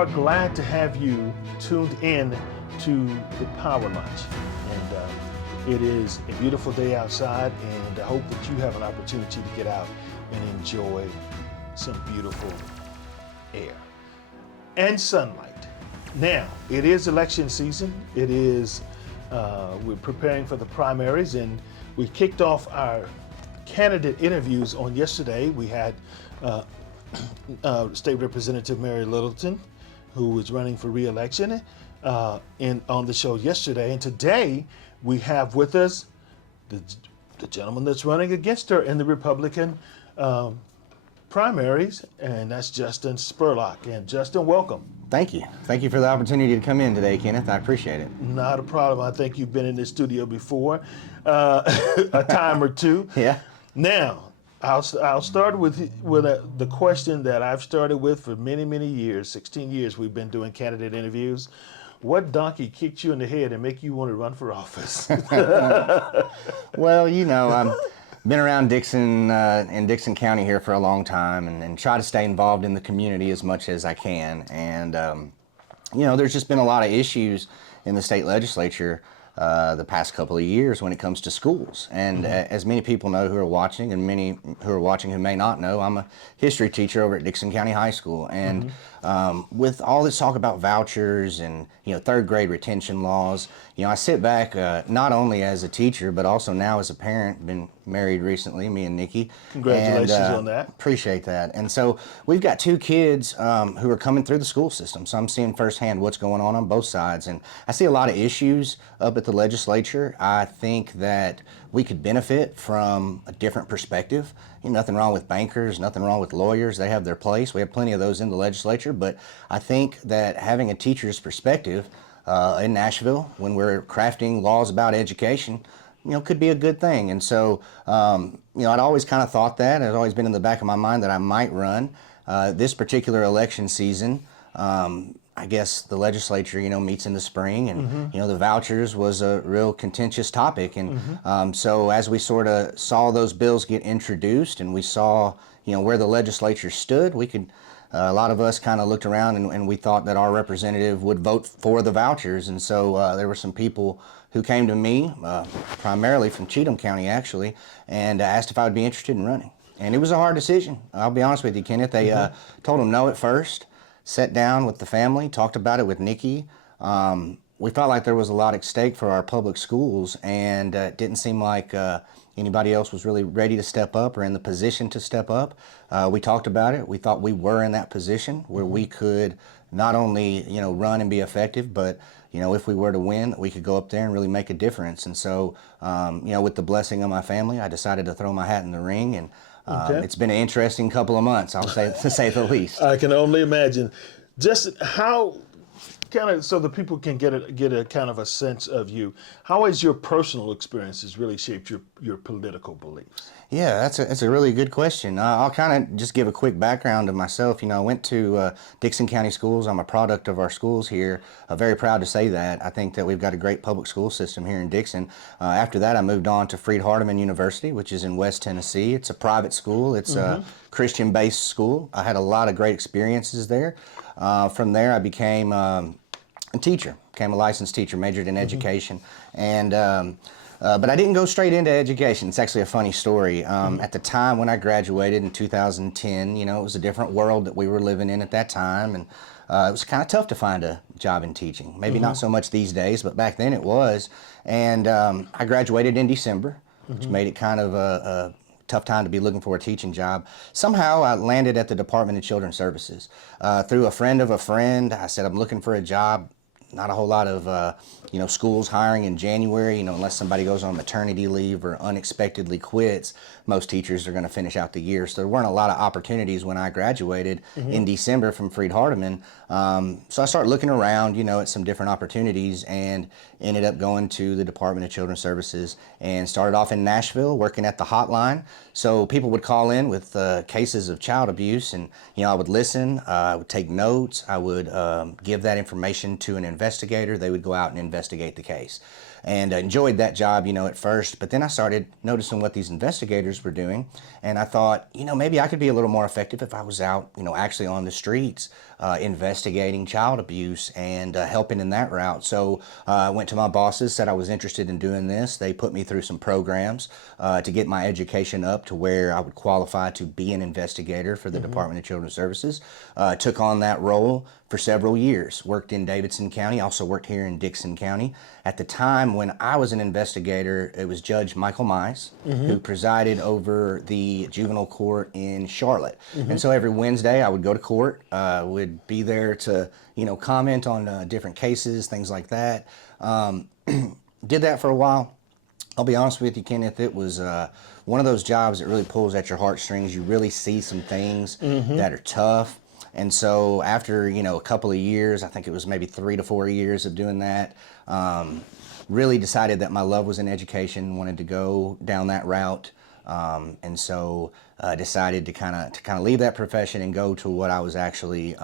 are glad to have you tuned in to the Power Lunch. And it is a beautiful day outside, and I hope that you have an opportunity to get out and enjoy some beautiful air and sunlight. Now, it is election season. It is, we're preparing for the primaries, and we kicked off our candidate interviews on yesterday. We had State Representative Mary Littleton, who is running for re-election, on the show yesterday. And today we have with us the gentleman that's running against her in the Republican primaries, and that's Justin Spurlock. And Justin, welcome. Thank you. Thank you for the opportunity to come in today, Kenneth. I appreciate it. Not a problem. I think you've been in this studio before, a time or two. Yeah. Now, I'll start with the question that I've started with for many, many years. 16 years we've been doing candidate interviews. What donkey kicked you in the head and make you want to run for office? Well, you know, I've been around Dixon in Dixon County here for a long time, and try to stay involved in the community as much as I can. And you know, there's just been a lot of issues in the state legislature the past couple of years when it comes to schools. And as many people know who are watching, and many who are watching who may not know, I'm a history teacher over at Dixon County High School. And with all this talk about vouchers and, you know, third grade retention laws, you know, I sit back not only as a teacher, but also now as a parent. Been married recently, me and Nikki. Congratulations on that. Appreciate that. And so we've got two kids who are coming through the school system. So I'm seeing firsthand what's going on both sides. And I see a lot of issues up at the legislature. I think that we could benefit from a different perspective. You know, nothing wrong with bankers, nothing wrong with lawyers. They have their place. We have plenty of those in the legislature. But I think that having a teacher's perspective in Nashville, when we're crafting laws about education, you know, could be a good thing. And so, you know, I'd always kind of thought that. It's always been in the back of my mind that I might run. This particular election season, I guess the legislature, you know, meets in the spring, and you know, the vouchers was a real contentious topic. And so as we sort of saw those bills get introduced, and we saw, you know, where the legislature stood, we could. A lot of us kind of looked around, and we thought that our representative would vote for the vouchers. And so there were some people who came to me, primarily from Cheatham County actually, and asked if I would be interested in running. And it was a hard decision. I'll be honest with you, Kenneth. They told them no at first, sat down with the family, talked about it with Nikki. We felt like there was a lot at stake for our public schools, and it didn't seem like anybody else was really ready to step up or in the position to step up. We talked about it. We thought we were in that position where we could not only, you know, run and be effective, but, you know, if we were to win, we could go up there and really make a difference. And so, you know, with the blessing of my family, I decided to throw my hat in the ring, and it's been an interesting couple of months, I'll say, to say the least. I can only imagine. Just how, kind of, so the people can get a kind of a sense of you, how has your personal experiences really shaped your political beliefs? Yeah, that's a really good question. I'll kind of just give a quick background of myself. You know, I went to Dixon County Schools. I'm a product of our schools here. Very proud to say that. I think that we've got a great public school system here in Dixon. After that, I moved on to Freed-Hardeman University, which is in West Tennessee. It's a private school. It's a Christian-based school. I had a lot of great experiences there. From there, I became a teacher, became a licensed teacher, majored in education, and but I didn't go straight into education. It's actually a funny story. At the time when I graduated in 2010, you know, it was a different world that we were living in at that time, and it was kind of tough to find a job in teaching. Maybe not so much these days, but back then it was. And I graduated in December, which made it kind of a tough time to be looking for a teaching job. Somehow I landed at the Department of Children's Services. Through a friend of a friend, I said, I'm looking for a job. Not a whole lot of, you know, schools hiring in January, you know, unless somebody goes on maternity leave or unexpectedly quits. Most teachers are going to finish out the year. So there weren't a lot of opportunities when I graduated in December from Freed-Hardeman. So I started looking around, you know, at some different opportunities, and ended up going to the Department of Children's Services, and started off in Nashville working at the hotline. So people would call in with cases of child abuse, and, you know, I would listen, I would take notes, I would give that information to an investigator. They would go out and investigate the case. and enjoyed that job, at first. But then I started noticing what these investigators were doing, and I thought, maybe I could be a little more effective if I was out, actually on the streets, investigating child abuse and helping in that route. So I went to my bosses, said I was interested in doing this. They put me through some programs to get my education up to where I would qualify to be an investigator for the Department of Children's Services. Took on that role for several years. Worked in Davidson County, also worked here in Dickson County. At the time when I was an investigator, it was Judge Michael Mize who presided over the juvenile court in Charlotte. And so every Wednesday I would go to court, would be there to, comment on different cases, things like that. Did that for a while. I'll be honest with you, Kenneth, it was one of those jobs that really pulls at your heartstrings. You really see some things that are tough. And so after, a couple of years, I think it was maybe 3 to 4 years of doing that, really decided that my love was in education, wanted to go down that route. And so decided to kind of leave that profession and go to what I was actually,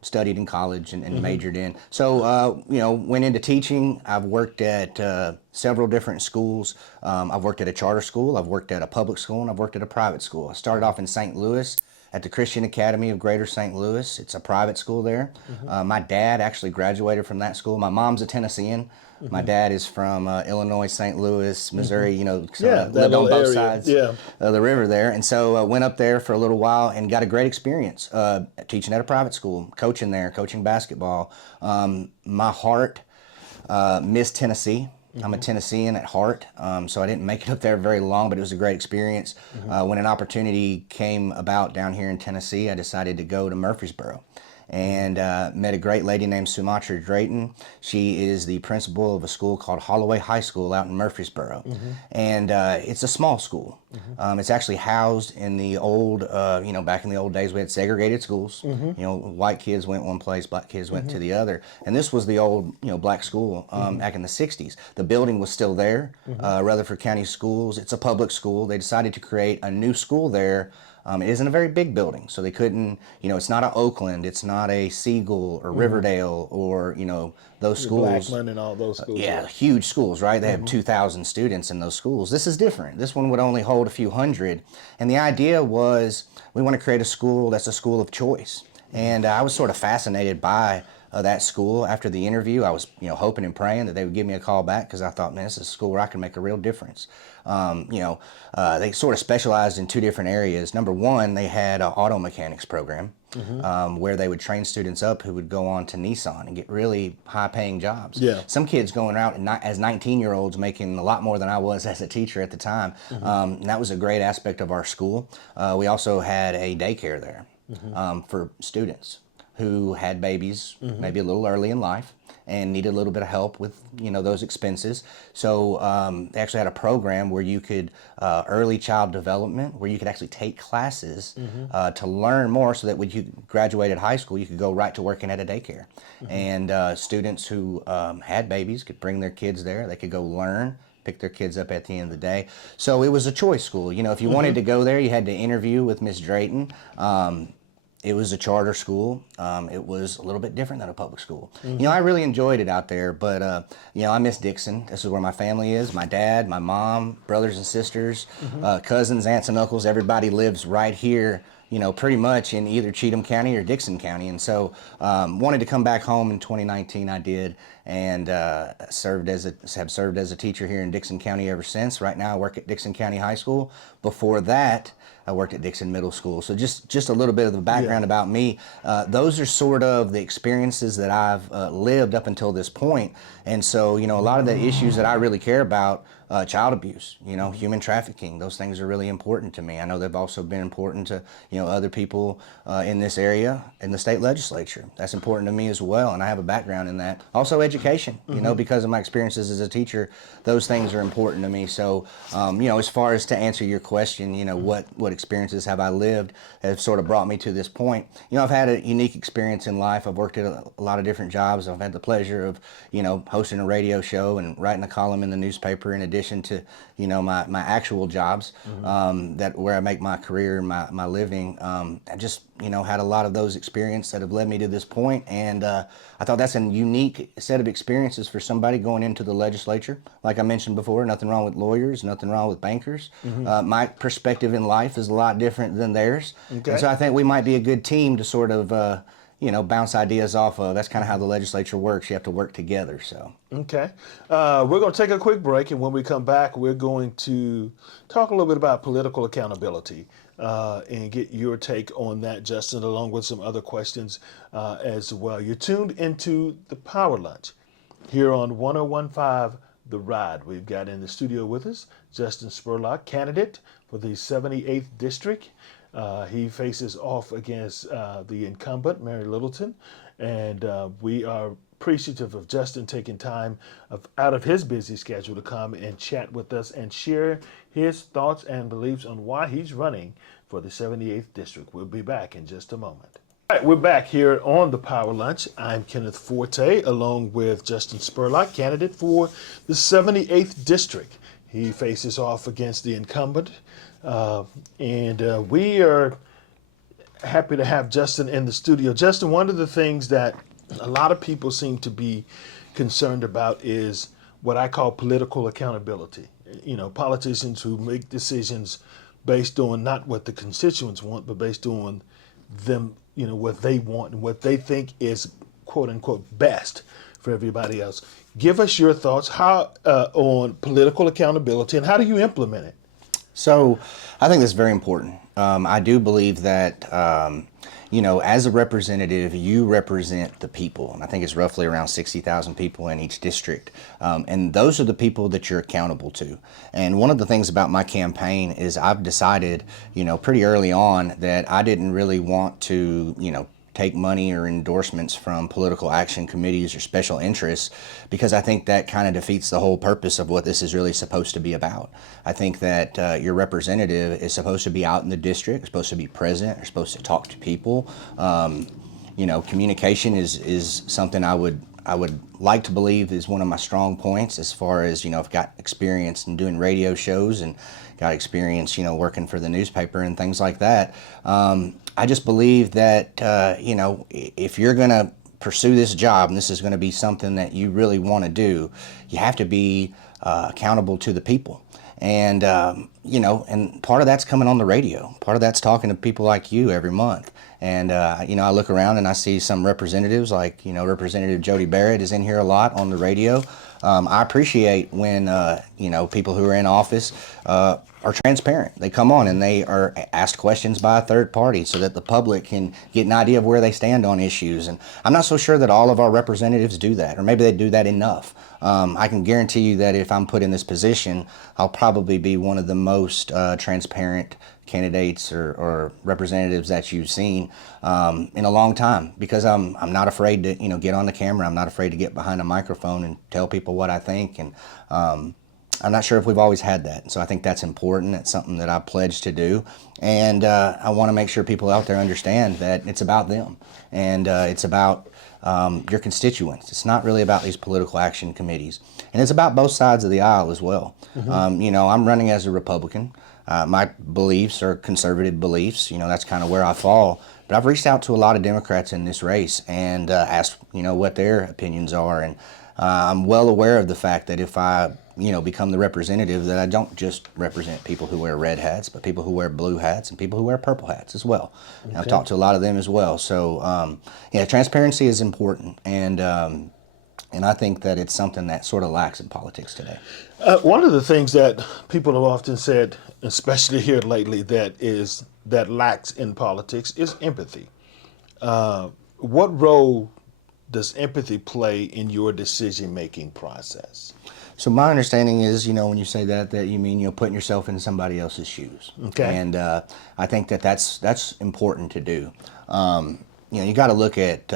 studied in college and majored in. So, went into teaching. I've worked at several different schools. I've worked at a charter school, I've worked at a public school, and I've worked at a private school. I started off in St. Louis at the Christian Academy of Greater St. Louis. It's a private school there. My dad actually graduated from that school. My mom's a Tennessean. My dad is from Illinois, St. Louis, Missouri, so lived on both sides of the river there. And so went up there for a little while and got a great experience teaching at a private school, coaching there, coaching basketball. My heart missed Tennessee. I'm a Tennessean at heart, so I didn't make it up there very long, but it was a great experience. When an opportunity came about down here in Tennessee, I decided to go to Murfreesboro and met a great lady named Sumatra Drayton. She is the principal of a school called Holloway High School out in Murfreesboro. And it's a small school. It's actually housed in the old, back in the old days, we had segregated schools. White kids went one place, black kids went to the other. And this was the old, black school back in the 60s. The building was still there, Rutherford County Schools. It's a public school. They decided to create a new school there. It isn't a very big building, so they couldn't, it's not a Oakland, it's not a Siegel or Riverdale or, those schools. Blackman and all those schools. Yeah, huge schools, right? They have 2,000 students in those schools. This is different. This one would only hold a few hundred. And the idea was we want to create a school that's a school of choice. And I was sort of fascinated by that school. After the interview, I was, hoping and praying that they would give me a call back because I thought, man, this is a school where I can make a real difference. They sort of specialized in 2 different areas. Number one, they had an auto mechanics program where they would train students up who would go on to Nissan and get really high-paying jobs. Some kids going out as 19-year-olds making a lot more than I was as a teacher at the time. And that was a great aspect of our school. We also had a daycare there for students who had babies maybe a little early in life and needed a little bit of help with those expenses. So they actually had a program where you could early child development, where you could actually take classes to learn more, so that when you graduated high school, you could go right to working at a daycare. And students who had babies could bring their kids there. They could go learn, pick their kids up at the end of the day. So it was a choice school. If you wanted to go there, you had to interview with Miss Drayton. It was a charter school. It was a little bit different than a public school. I really enjoyed it out there, but I miss Dickson. This is where my family is. My dad, my mom, brothers and sisters, cousins, aunts and uncles, everybody lives right here, pretty much in either Cheatham County or Dickson County. And so wanted to come back home in 2019, I did, and have served as a teacher here in Dickson County ever since. Right now I work at Dickson County High School. Before that, I worked at Dickson Middle School. So just a little bit of the background about me. Those are sort of the experiences that I've lived up until this point. And so, a lot of the issues that I really care about, child abuse, human trafficking, those things are really important to me. I know they've also been important to, other people in this area, in the state legislature. That's important to me as well, and I have a background in that. Also education, because of my experiences as a teacher, those things are important to me. So, as far as to answer your question, what experiences have I lived have sort of brought me to this point. I've had a unique experience in life. I've worked at a lot of different jobs. I've had the pleasure of, hosting a radio show and writing a column in the newspaper in addition addition to, my actual jobs, that where I make my career, my living. I just, had a lot of those experiences that have led me to this point. And I thought that's a unique set of experiences for somebody going into the legislature. Like I mentioned before, nothing wrong with lawyers, nothing wrong with bankers. My perspective in life is a lot different than theirs. Okay. And so I think we might be a good team to sort of, bounce ideas off of. That's kind of how the legislature works. You have to work together. So. Okay. We're going to take a quick break, and when we come back, we're going to talk a little bit about political accountability and get your take on that, Justin, along with some other questions as well. You're tuned into the Power Lunch here on 101.5 The Ride. We've got in the studio with us Justin Spurlock, candidate for the 78th District. He faces off against the incumbent, Mary Littleton, and we are appreciative of Justin taking time out of his busy schedule to come and chat with us and share his thoughts and beliefs on why he's running for the 78th District. We'll be back in just a moment. All right, we're back here on the Power Lunch. I'm Kenneth Forte, along with Justin Spurlock, candidate for the 78th District. He faces off against the incumbent, and we are happy to have Justin in the studio. Justin, one of the things that a lot of people seem to be concerned about is what I call political accountability. Politicians who make decisions based on not what the constituents want, but based on them, what they want and what they think is quote unquote best for everybody else. Give us your thoughts on political accountability and how do you implement it? So I think that's very important. I do believe that, as a representative, you represent the people. And I think it's roughly around 60,000 people in each district. And those are the people that you're accountable to. And one of the things about my campaign is I've decided, pretty early on that I didn't really want to, take money or endorsements from political action committees or special interests, because I think that kind of defeats the whole purpose of what this is really supposed to be about. I think that your representative is supposed to be out in the district, supposed to be present, are supposed to talk to people. Communication is something I would like to believe is one of my strong points, as far as, I've got experience in doing radio shows and got experience, working for the newspaper and things like that. I just believe that, if you're going to pursue this job and this is going to be something that you really want to do, you have to be accountable to the people. And, and part of that's coming on the radio. Part of that's talking to people like you every month. And, I look around and I see some representatives like, Representative Jody Barrett is in here a lot on the radio. I appreciate when, people who are in office are transparent. They come on and they are asked questions by a third party so that the public can get an idea of where they stand on issues. And I'm not so sure that all of our representatives do that, or maybe they do that enough. I can guarantee you that if I'm put in this position, I'll probably be one of the most transparent candidates or representatives that you've seen in a long time, because I'm not afraid to get on the camera. I'm not afraid to get behind a microphone and tell people what I think. And I'm not sure if we've always had that. So I think that's important. That's something that I pledge to do. And I want to make sure people out there understand that it's about them. And it's about your constituents. It's not really about these political action committees. And it's about both sides of the aisle as well. Mm-hmm. I'm running as a Republican. My beliefs are conservative beliefs. That's kind of where I fall. But I've reached out to a lot of Democrats in this race and asked, what their opinions are. And I'm well aware of the fact that if I, become the representative, that I don't just represent people who wear red hats, but people who wear blue hats and people who wear purple hats as well. Okay. I've talked to a lot of them as well. So, transparency is important. And I think that it's something that sort of lacks in politics today. One of the things that people have often said, especially here lately, that lacks in politics is empathy. What role does empathy play in your decision-making process? So my understanding is, when you say that you mean, putting yourself in somebody else's shoes. Okay. And I think that's important to do. You got to look at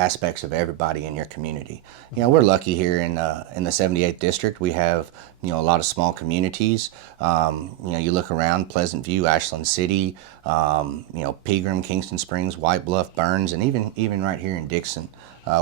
aspects of everybody in your community. You know, we're lucky here in the 78th district. We have, you know, a lot of small communities. You know, you look around Pleasant View, Ashland City, you know, Pegram, Kingston Springs, White Bluff, Burns, and even right here in Dixon.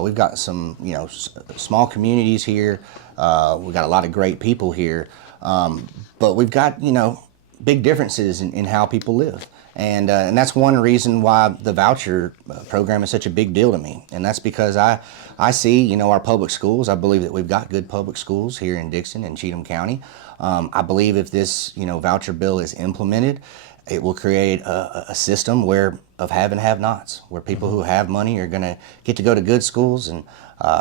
We've got some, you know, small communities here. We've got a lot of great people here, but we've got, you know, big differences in how people live. And that's one reason why the voucher program is such a big deal to me. And that's because I see, you know, our public schools. I believe that we've got good public schools here in Dixon and Cheatham County. I believe if this, you know, voucher bill is implemented, it will create a system of have and have-nots, where people who have money are going to get to go to good schools, and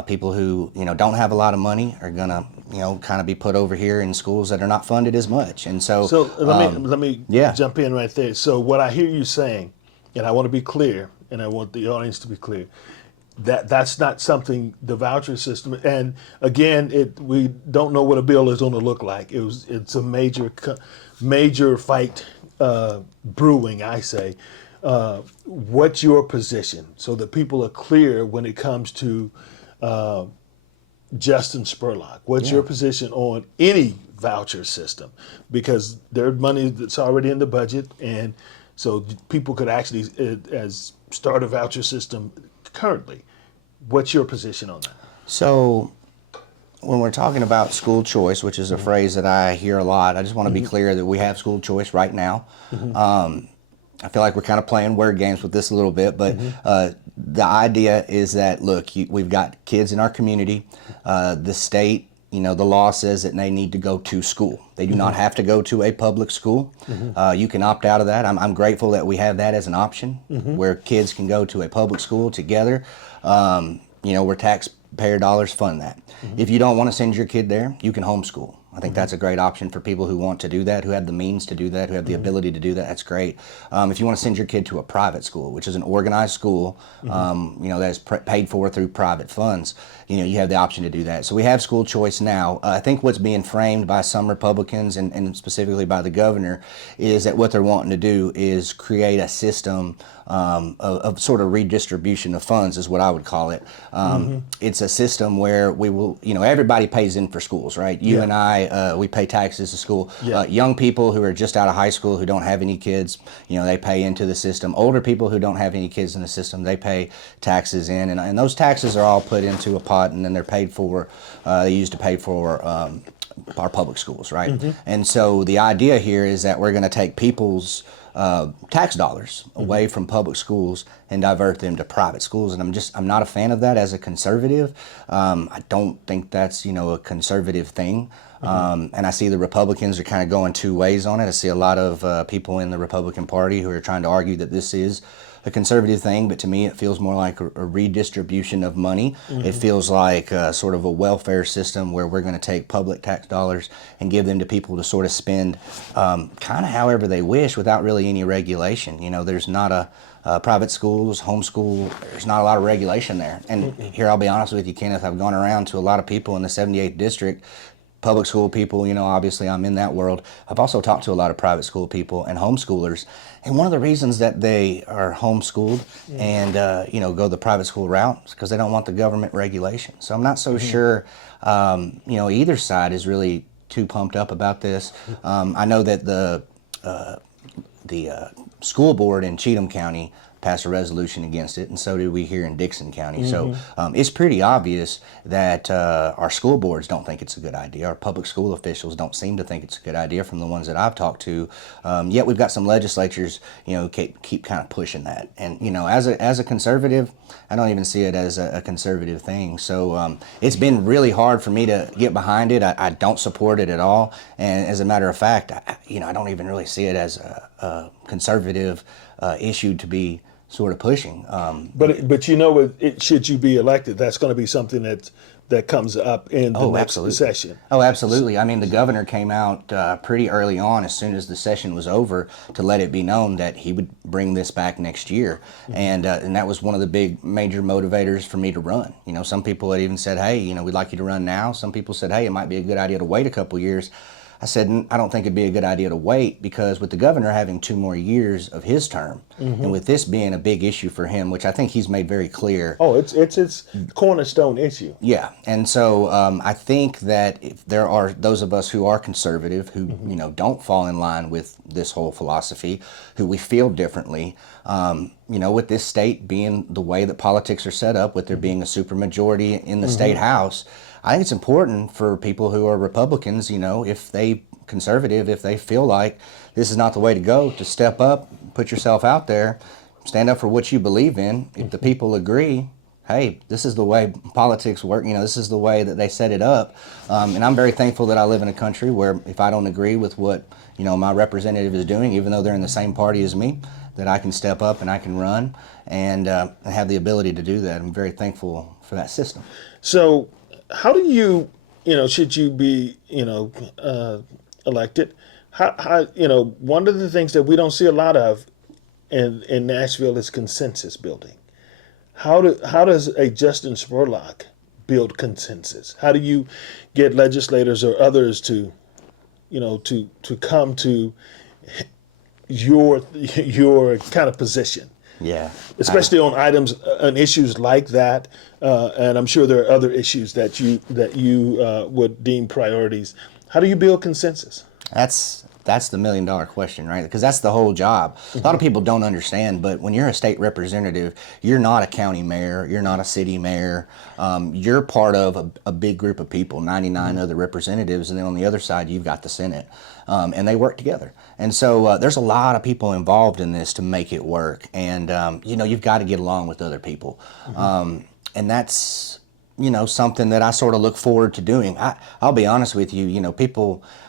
people who, you know, don't have a lot of money are going to, you know, kind of be put over here in schools that are not funded as much. And so, let me jump in right there. So what I hear you saying, and I want to be clear, and I want the audience to be clear, that's not something the voucher system. And again, we don't know what a bill is going to look like. It's a major fight brewing, I say. What's your position, so that people are clear when it comes to Justin Spurlock? What's your position on any voucher system? Because there's money that's already in the budget, and so people could actually start a voucher system currently. What's your position on that? So when we're talking about school choice, which is a phrase that I hear a lot, I just want to be clear that we have school choice right now. I feel like we're kind of playing word games with this a little bit, but the idea is that, look, we've got kids in our community. The state, you know, the law says that they need to go to school. They do not have to go to a public school. You can opt out of that. I'm grateful that we have that as an option, where kids can go to a public school together, you know, where taxpayer dollars fund that. If you don't want to send your kid there, you can homeschool. I think that's a great option for people who want to do that, who have the means to do that, who have the ability to do that. That's great. If you want to send your kid to a private school, which is an organized school, you know, that is paid for through private funds, you know, you have the option to do that. So we have school choice now. I think what's being framed by some Republicans, and specifically by the governor, is that what they're wanting to do is create a system of sort of redistribution of funds, is what I would call it. It's a system where we will, you know, everybody pays in for schools, right? You and I, we pay taxes to school. Young people who are just out of high school, who don't have any kids, you know, they pay into the system. Older people who don't have any kids in the system, they pay taxes in, and those taxes are all put into a pot, and then they're paid for. They used to pay for our public schools, right? And so the idea here is that we're going to take people's tax dollars away from public schools and divert them to private schools, and I'm not a fan of that as a conservative. I don't think that's, you know, a conservative thing. And I see the Republicans are kind of going two ways on it. I see a lot of people in the Republican Party who are trying to argue that this is a conservative thing, but to me it feels more like a redistribution of money. It feels like sort of a welfare system where we're going to take public tax dollars and give them to people to sort of spend kind of however they wish, without really any regulation. You know, there's not private schools, homeschool, there's not a lot of regulation there. And here, I'll be honest with you, Kenneth, I've gone around to a lot of people in the 78th district, public school people, you know, obviously I'm in that world. I've also talked to a lot of private school people and homeschoolers. And one of the reasons that they are homeschooled and, you know, go the private school route is because they don't want the government regulation. So I'm not so sure, you know, either side is really too pumped up about this. I know that the school board in Cheatham County passed a resolution against it, and so did we here in Dixon County. So it's pretty obvious that our school boards don't think it's a good idea. Our public school officials don't seem to think it's a good idea, from the ones that I've talked to. Yet we've got some legislatures, you know, keep kind of pushing that. And, you know, as a conservative, I don't even see it as a conservative thing. So it's been really hard for me to get behind it. I don't support it at all. And as a matter of fact, you know, I don't even really see it as a conservative issue to be sort of pushing. But you know, should you be elected, that's going to be something that comes up in the next session. Oh, absolutely. I mean, the governor came out pretty early on, as soon as the session was over, to let it be known that he would bring this back next year. And that was one of the big major motivators for me to run. You know, some people had even said, hey, you know, we'd like you to run now. Some people said, hey, it might be a good idea to wait a couple years. I said, I don't think it'd be a good idea to wait, because with the governor having 2 more years of his term, and with this being a big issue for him, which I think he's made very clear. Oh, it's cornerstone issue. Yeah, and so I think that if there are those of us who are conservative, who don't fall in line with this whole philosophy, who we feel differently, with this state being the way that politics are set up, with there being a supermajority in the state house, I think it's important for people who are Republicans, if they conservative, if they feel like this is not the way to go, to step up, put yourself out there, stand up for what you believe in. If the people agree, hey, this is the way politics work. This is the way that they set it up. And I'm very thankful that I live in a country where if I don't agree with what, my representative is doing, even though they're in the same party as me, that I can step up and I can run and have the ability to do that. I'm very thankful for that system. So how do you, should you be, elected, how, one of the things that we don't see a lot of in Nashville is consensus building. How does a Justin Spurlock build consensus? How do you get legislators or others to come to your kind of position? Yeah, especially on items on issues like that, and I'm sure there are other issues that you would deem priorities. How do you build consensus? That's the $1 million question, right? Because that's the whole job. A lot of people don't understand, but when you're a state representative, you're not a county mayor, you're not a city mayor. You're part of a big group of people, 99 other representatives, and then on the other side, you've got the Senate. And they work together. And so there's a lot of people involved in this to make it work. And, you've got to get along with other people. And that's, something that I sort of look forward to doing. I'll be honest with you,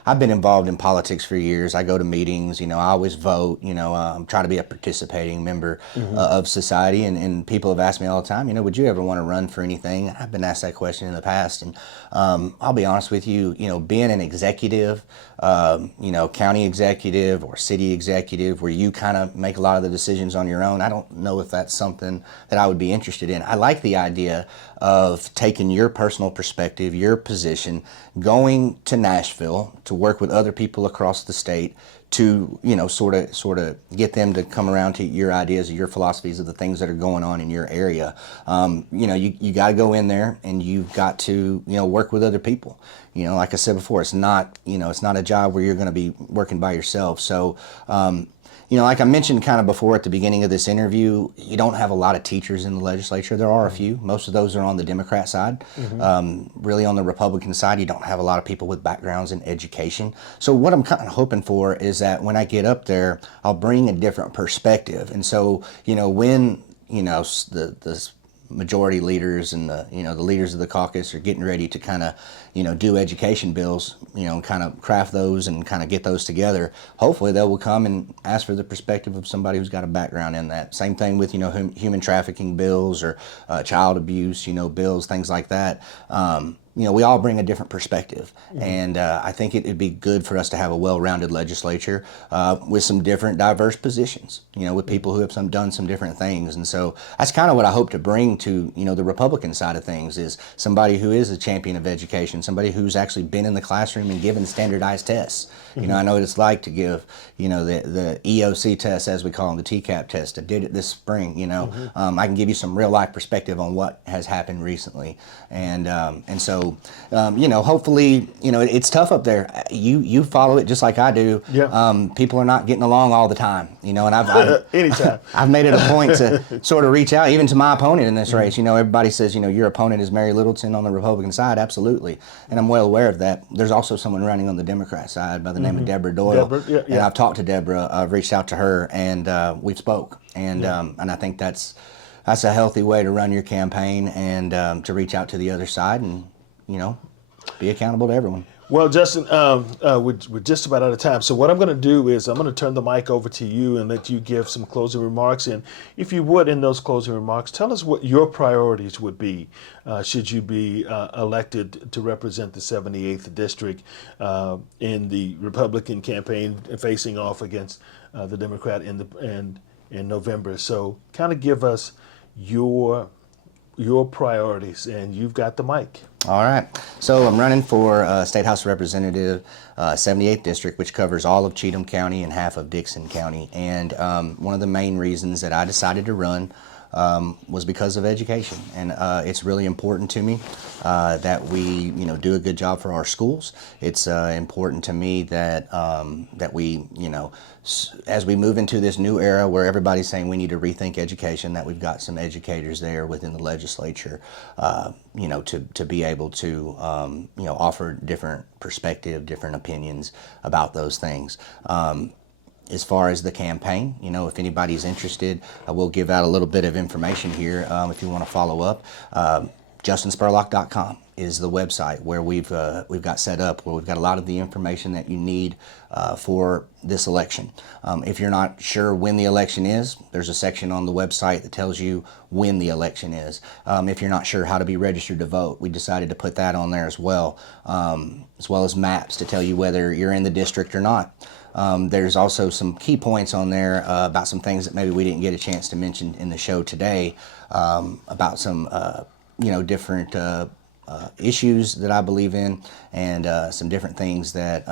I've been involved in politics for years. I go to meetings, I always vote, try to be a participating member of society. And people have asked me all the time, would you ever want to run for anything? I've been asked that question in the past. And I'll be honest with you, being an executive, county executive or city executive, where you kind of make a lot of the decisions on your own, I don't know if that's something that I would be interested in. I like the idea of taking your personal perspective, your position, going to Nashville to work with other people across the state to, sort of get them to come around to your ideas, your philosophies of the things that are going on in your area. You got to go in there and you've got to, work with other people. Like I said before, it's not a job where you're going to be working by yourself. So, like I mentioned kind of before at the beginning of this interview, you don't have a lot of teachers in the legislature. There are a few. Most of those are on the Democrat side. Really on the Republican side, you don't have a lot of people with backgrounds in education. So what I'm kind of hoping for is that when I get up there, I'll bring a different perspective. And so, when, the majority leaders and the leaders of the caucus are getting ready to kind of do education bills, kind of craft those and kind of get those together. Hopefully they will come and ask for the perspective of somebody who's got a background in that. Same thing with human trafficking bills or child abuse bills, things like that. We all bring a different perspective, and I think it'd be good for us to have a well-rounded legislature with some different, diverse positions. With people who have done some different things, and so that's kind of what I hope to bring to the Republican side of things, is somebody who is a champion of education, somebody who's actually been in the classroom and given standardized tests. I know what it's like to give the EOC test, as we call them, the TCAP test. I did it this spring. I can give you some real life perspective on what has happened recently, and so. Hopefully, it's tough up there. You follow it just like I do. Yeah. People are not getting along all the time, and I've anytime I've made it a point to sort of reach out even to my opponent in this race. Everybody says, your opponent is Mary Littleton on the Republican side. Absolutely. And I'm well aware of that. There's also someone running on the Democrat side by the name of Deborah Doyle. And I've talked to Deborah. I've reached out to her, and we've spoke. And I think that's a healthy way to run your campaign, and to reach out to the other side and be accountable to everyone. Well, Justin, we're just about out of time. So what I'm going to do is I'm going to turn the mic over to you and let you give some closing remarks. And if you would, in those closing remarks, tell us what your priorities would be should you be elected to represent the 78th District in the Republican campaign facing off against the Democrat in November. So kind of give us your your priorities, and you've got the mic. All right. So I'm running for State House Representative, 78th District, which covers all of Cheatham County and half of Dixon County. And one of the main reasons that I decided to run was because of education, and it's really important to me that we, do a good job for our schools. It's important to me that that we, as we move into this new era where everybody's saying we need to rethink education, that we've got some educators there within the legislature, to be able to, offer different perspective, different opinions about those things. As far as the campaign, if anybody's interested, I will give out a little bit of information here if you want to follow up. JustinSpurlock.com is the website where we've got set up, where we've got a lot of the information that you need for this election. If you're not sure when the election is, there's a section on the website that tells you when the election is. If you're not sure how to be registered to vote, we decided to put that on there as well as maps to tell you whether you're in the district or not. There's also some key points on there about some things that maybe we didn't get a chance to mention in the show today, about some different issues that I believe in, and some different things that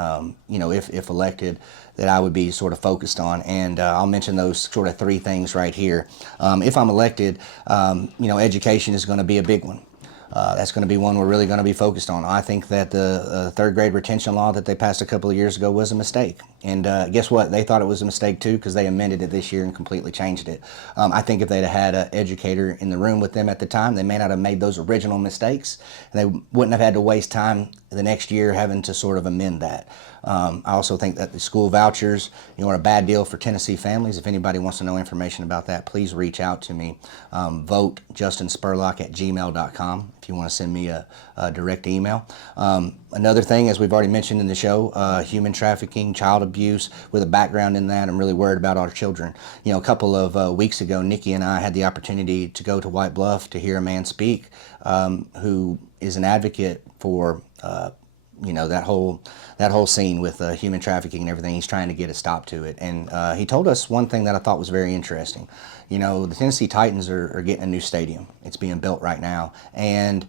if elected, that I would be sort of focused on. And I'll mention those sort of three things right here. If I'm elected, education is going to be a big one. That's going to be one we're really going to be focused on. I think that the third grade retention law that they passed a couple of years ago was a mistake. And guess what? They thought it was a mistake too, because they amended it this year and completely changed it. I think if they'd have had an educator in the room with them at the time, they may not have made those original mistakes, and they wouldn't have had to waste time the next year having to sort of amend that. I also think that the school vouchers, are a bad deal for Tennessee families. If anybody wants to know information about that, please reach out to me. Vote justinspurlock@gmail.com if you want to send me a direct email. Another thing, as we've already mentioned in the show, human trafficking, child abuse, with a background in that, I'm really worried about our children. A couple of weeks ago, Nikki and I had the opportunity to go to White Bluff to hear a man speak who is an advocate for that whole scene with human trafficking and everything. He's trying to get a stop to it. And he told us one thing that I thought was very interesting. The Tennessee Titans are getting a new stadium. It's being built right now. And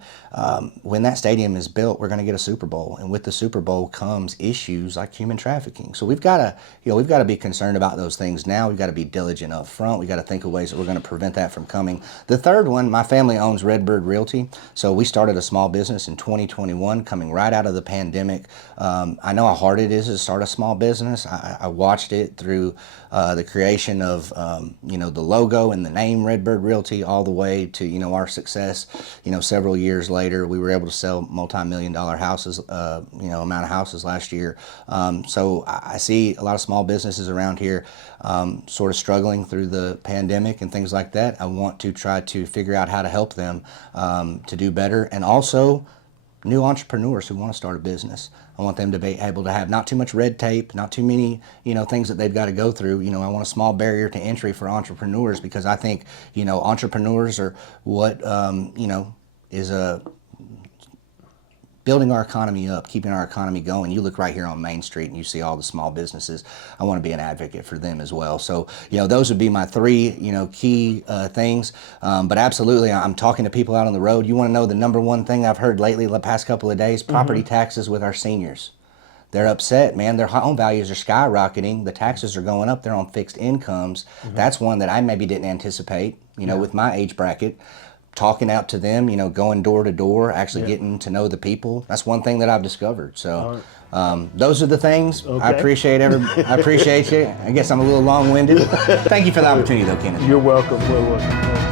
when that stadium is built, we're going to get a Super Bowl. And with the Super Bowl comes issues like human trafficking. So we've got to be concerned about those things now. We've got to be diligent up front. We've got to think of ways that we're going to prevent that from coming. The third one, my family owns Redbird Realty. So we started a small business in 2021, coming right out of the pandemic. I know how hard it is to start a small business. I watched it through the creation of the logo and the name Redbird Realty, all the way to our success. Several years later, we were able to sell multi-million-dollar houses, amount of houses last year. So I see a lot of small businesses around here sort of struggling through the pandemic and things like that. I want to try to figure out how to help them to do better, and also new entrepreneurs who want to start a business. I want them to be able to have not too much red tape, not too many, things that they've got to go through. I want a small barrier to entry for entrepreneurs, because I think, entrepreneurs are what, is building our economy up, keeping our economy going. You look right here on Main Street and you see all the small businesses. I want to be an advocate for them as well. So, those would be my three, key things. But absolutely, I'm talking to people out on the road. You want to know the number one thing I've heard lately the past couple of days? Property taxes with our seniors. They're upset, man. Their home values are skyrocketing. The taxes are going up. They're on fixed incomes. That's one that I maybe didn't anticipate, with my age bracket. Talking out to them, going door to door, actually getting to know the people. That's one thing that I've discovered. So those are the things. Okay. I appreciate I appreciate you. I guess I'm a little long-winded. Thank you for the opportunity, though, Kenneth. You're welcome. You're welcome.